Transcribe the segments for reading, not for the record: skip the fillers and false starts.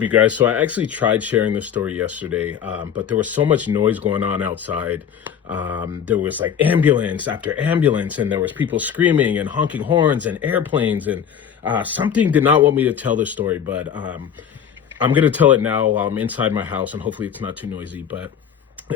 You guys, so I actually tried sharing this story yesterday, but there was so much noise going on outside. There was like ambulance after ambulance, and there was people screaming and honking horns and airplanes, and something did not want me to tell this story, but I'm gonna tell it now while I'm inside my house, and hopefully it's not too noisy. But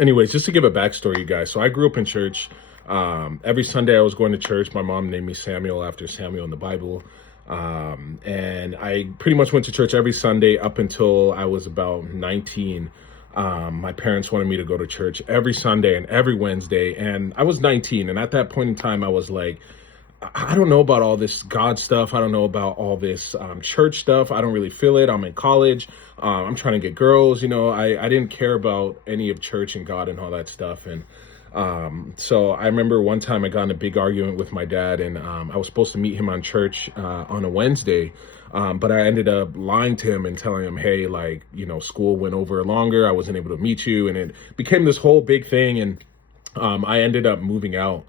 anyways, just to give a backstory, you guys. So I grew up in church. Every Sunday I was going to church. My mom named me Samuel after Samuel in the Bible. And I pretty much went to church every Sunday up until I was about 19. My parents wanted me to go to church every Sunday and every Wednesday. And I was 19. And at that point in time, I was like, I don't know about all this God stuff. I don't know about all this church stuff. I don't really feel it. I'm in college. I'm trying to get girls. I didn't care about any of church and God and all that stuff. And so I remember one time I got in a big argument with my dad, and I was supposed to meet him on church on a Wednesday. But I ended up lying to him and telling him, hey, school went over longer. I wasn't able to meet you. And it became this whole big thing. And I ended up moving out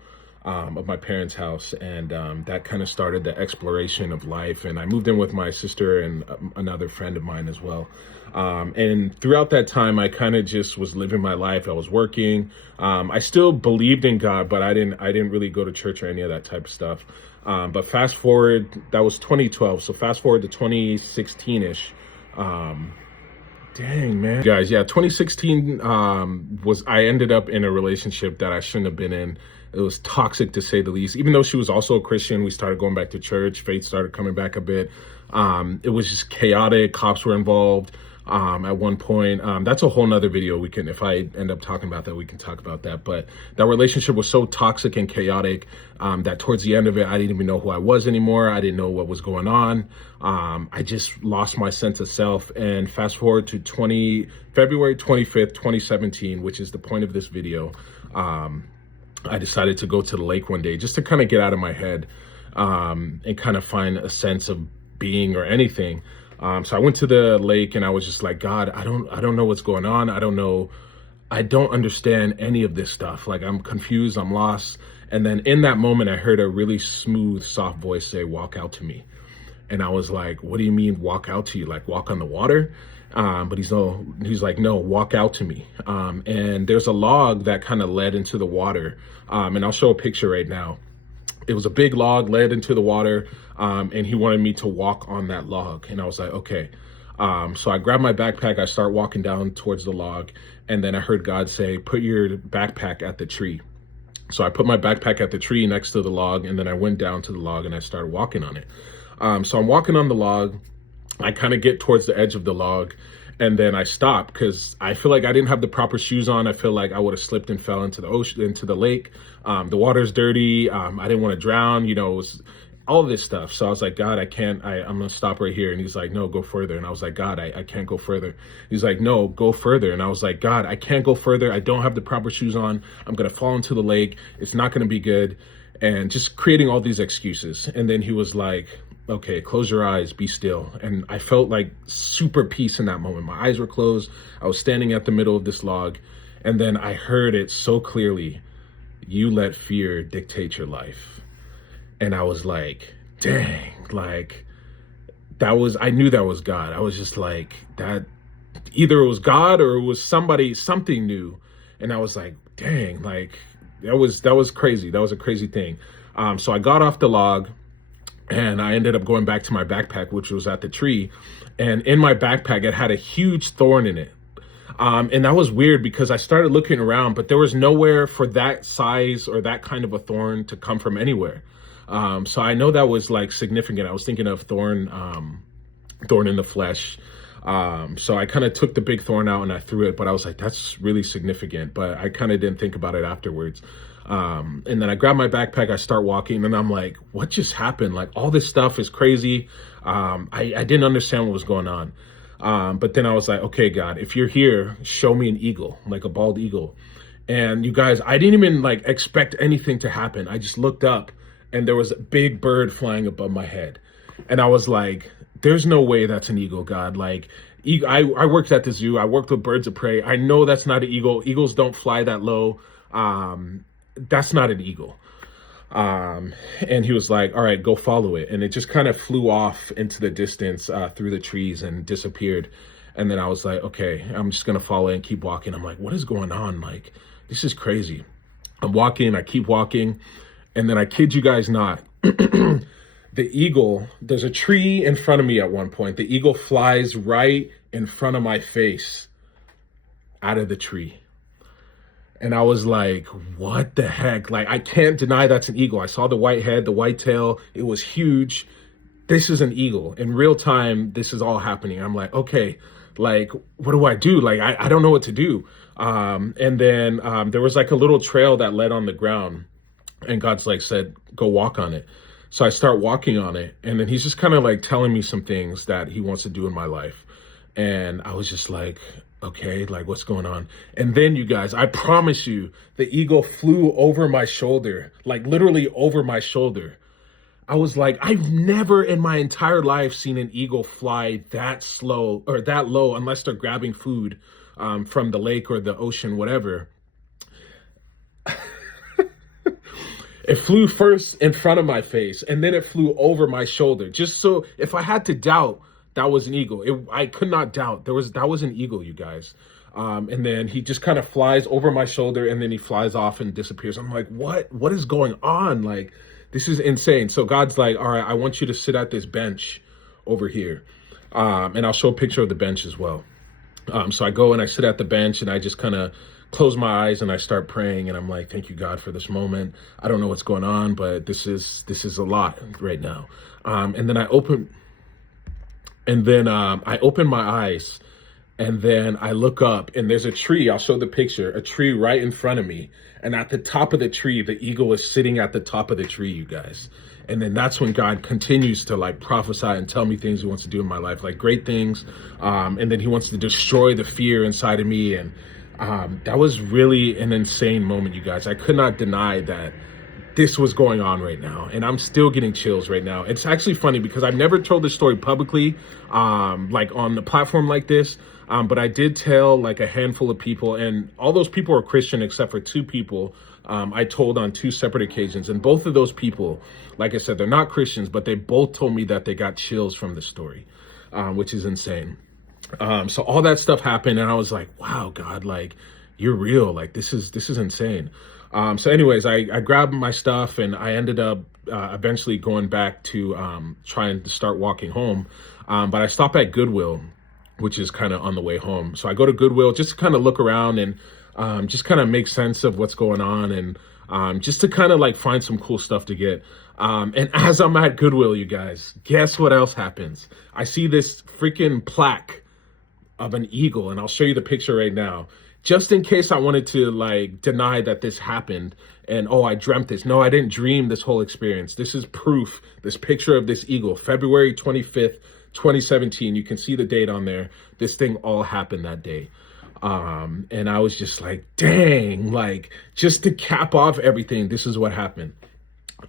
of my parents' house, and that kind of started the exploration of life. And I moved in with my sister and another friend of mine as well. And throughout that time, I kind of just was living my life. I was working. I still believed in God, but I didn't really go to church or any of that type of stuff. But fast forward, that was 2012. So fast forward to 2016-ish. Dang, man. Guys, yeah, 2016 I ended up in a relationship that I shouldn't have been in. It was toxic, to say the least. Even though she was also a Christian, we started going back to church. Faith started coming back a bit. It was just chaotic. Cops were involved at one point. That's a whole nother video. If I end up talking about that, we can talk about that. But that relationship was so toxic and chaotic that towards the end of it, I didn't even know who I was anymore. I didn't know what was going on. I just lost my sense of self. And fast forward to February 25th, 2017, which is the point of this video. I decided to go to the lake one day just to kind of get out of my head and kind of find a sense of being or anything. So I went to the lake and I was just like, God, I don't know what's going on. I don't know. I don't understand any of this stuff. Like, I'm confused. I'm lost. And then in that moment, I heard a really smooth, soft voice say, walk out to me. And I was like, what do you mean walk out to you? Like walk on the water? But he's like, no, walk out to me. And there's a log that kind of led into the water. And I'll show a picture right now. It was a big log led into the water. And he wanted me to walk on that log. And I was like, okay. So I grabbed my backpack. I start walking down towards the log. And then I heard God say, put your backpack at the tree. So I put my backpack at the tree next to the log. And then I went down to the log and I started walking on it. So I'm walking on the log. I kind of get towards the edge of the log, and then I stop because I feel like I didn't have the proper shoes on. I feel like I would have slipped and fell into the ocean, into the lake. The water's dirty. I didn't want to drown, it was all this stuff. So I was like, God, I'm going to stop right here. And he's like, no, go further. And I was like, God, I can't go further. He's like, no, go further. And I was like, God, I can't go further. I don't have the proper shoes on. I'm going to fall into the lake. It's not going to be good. And just creating all these excuses. And then he was like, okay, close your eyes, be still. And I felt like super peace in that moment. My eyes were closed. I was standing at the middle of this log. And then I heard it so clearly, you let fear dictate your life. And I was like, dang, I knew that was God. I was just like, that either it was God or it was something new. And I was like, dang, that was crazy. That was a crazy thing. So I got off the log. And I ended up going back to my backpack, which was at the tree. And in my backpack, it had a huge thorn in it. And that was weird because I started looking around, but there was nowhere for that size or that kind of a thorn to come from anywhere. So I know that was significant. I was thinking of thorn in the flesh. So I kind of took the big thorn out and I threw it, but I was like, that's really significant. But I kind of didn't think about it afterwards. And then I grab my backpack, I start walking, and I'm like, what just happened? All this stuff is crazy. I didn't understand what was going on. But then I was like, okay, God, if you're here, show me an eagle, like a bald eagle. And you guys, I didn't even expect anything to happen. I just looked up and there was a big bird flying above my head. And I was like, there's no way that's an eagle, God. I worked at the zoo. I worked with birds of prey. I know that's not an eagle. Eagles don't fly that low. That's not an eagle. And he was like, all right, go follow it. And it just kind of flew off into the distance through the trees and disappeared. And then I was like, okay, I'm just going to follow and keep walking. I'm like, what is going on? Like, this is crazy. I'm walking, I keep walking. And then I kid you guys not, the eagle, there's a tree in front of me at one point. The eagle flies right in front of my face out of the tree. And I was like, what the heck? Like, I can't deny that's an eagle. I saw the white head, the white tail. It was huge. This is an eagle. In real time, this is all happening. I'm like, okay, like, what do I do? Like, I don't know what to do. And then there was like a little trail that led on the ground. And God's like said, go walk on it. So I start walking on it. And then he's just kind of like telling me some things that he wants to do in my life. And I was just like, okay, like what's going on? And then you guys, I promise you, the eagle flew over my shoulder, like literally over my shoulder. I was like, I've never in my entire life seen an eagle fly that slow or that low unless they're grabbing food from the lake or the ocean, whatever. It flew first in front of my face and then it flew over my shoulder. Just so if I had to doubt, that was an eagle. I could not doubt that was an eagle, you guys. And then he just kind of flies over my shoulder and then he flies off and disappears. I'm like, what is going on? Like, this is insane. So God's like, all right, I want you to sit at this bench over here. And I'll show a picture of the bench as well. So I go and I sit at the bench and I just kind of close my eyes and I start praying and I'm like, thank you, God, for this moment. I don't know what's going on, but this is a lot right now. And then I open my eyes and then I look up and there's a tree. I'll show the picture, a tree right in front of me. And at the top of the tree, the eagle is sitting at the top of the tree, you guys. And then that's when God continues to like prophesy and tell me things he wants to do in my life, like great things. And then he wants to destroy the fear inside of me. And that was really an insane moment, you guys. I could not deny that this was going on right now. And I'm still getting chills right now. It's actually funny because I've never told this story publicly, like on the platform like this. But I did tell like a handful of people, and all those people are Christian except for two people I told on two separate occasions. And both of those people, like I said, they're not Christians, but they both told me that they got chills from the story, which is insane. So all that stuff happened and I was like, wow, God, like you're real. Like this is insane. So anyways, I grabbed my stuff and I ended up eventually going back to trying to start walking home. But I stopped at Goodwill, which is kind of on the way home. So I go to Goodwill just to kind of look around and just kind of make sense of what's going on and just to kind of like find some cool stuff to get. And as I'm at Goodwill, you guys, guess what else happens? I see this freaking plaque of an eagle, and I'll show you the picture right now. Just in case I wanted to like deny that this happened and, oh, I dreamt this. No, I didn't dream this whole experience. This is proof, this picture of this eagle, February 25th, 2017. You can see the date on there. This thing all happened that day. And I was just like, dang, like just to cap off everything, this is what happened.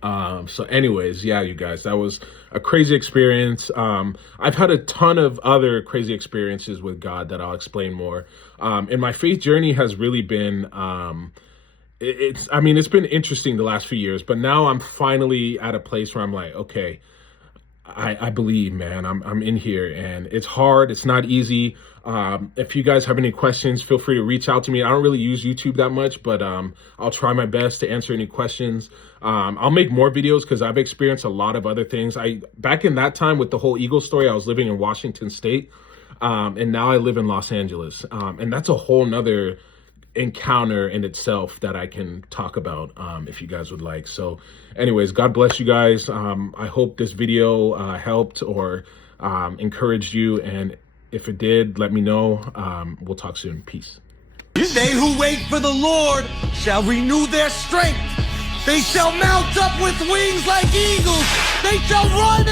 So anyways, yeah, you guys, that was a crazy experience. I've had a ton of other crazy experiences with God that I'll explain more. And my faith journey has really been, it's been interesting the last few years, but now I'm finally at a place where I'm like, okay, I believe, man, I'm in here and it's hard. It's not easy. If you guys have any questions, feel free to reach out to me. I don't really use YouTube that much, but I'll try my best to answer any questions. I'll make more videos because I've experienced a lot of other things. Back in that time with the whole eagle story, I was living in Washington State, and now I live in Los Angeles. And that's a whole nother encounter in itself that I can talk about if you guys would like. So anyways, God bless you guys. I hope this video helped or encouraged you, and if it did, let me know. We'll talk soon. Peace. They who wait for the Lord shall renew their strength. They shall mount up with wings like eagles. They shall run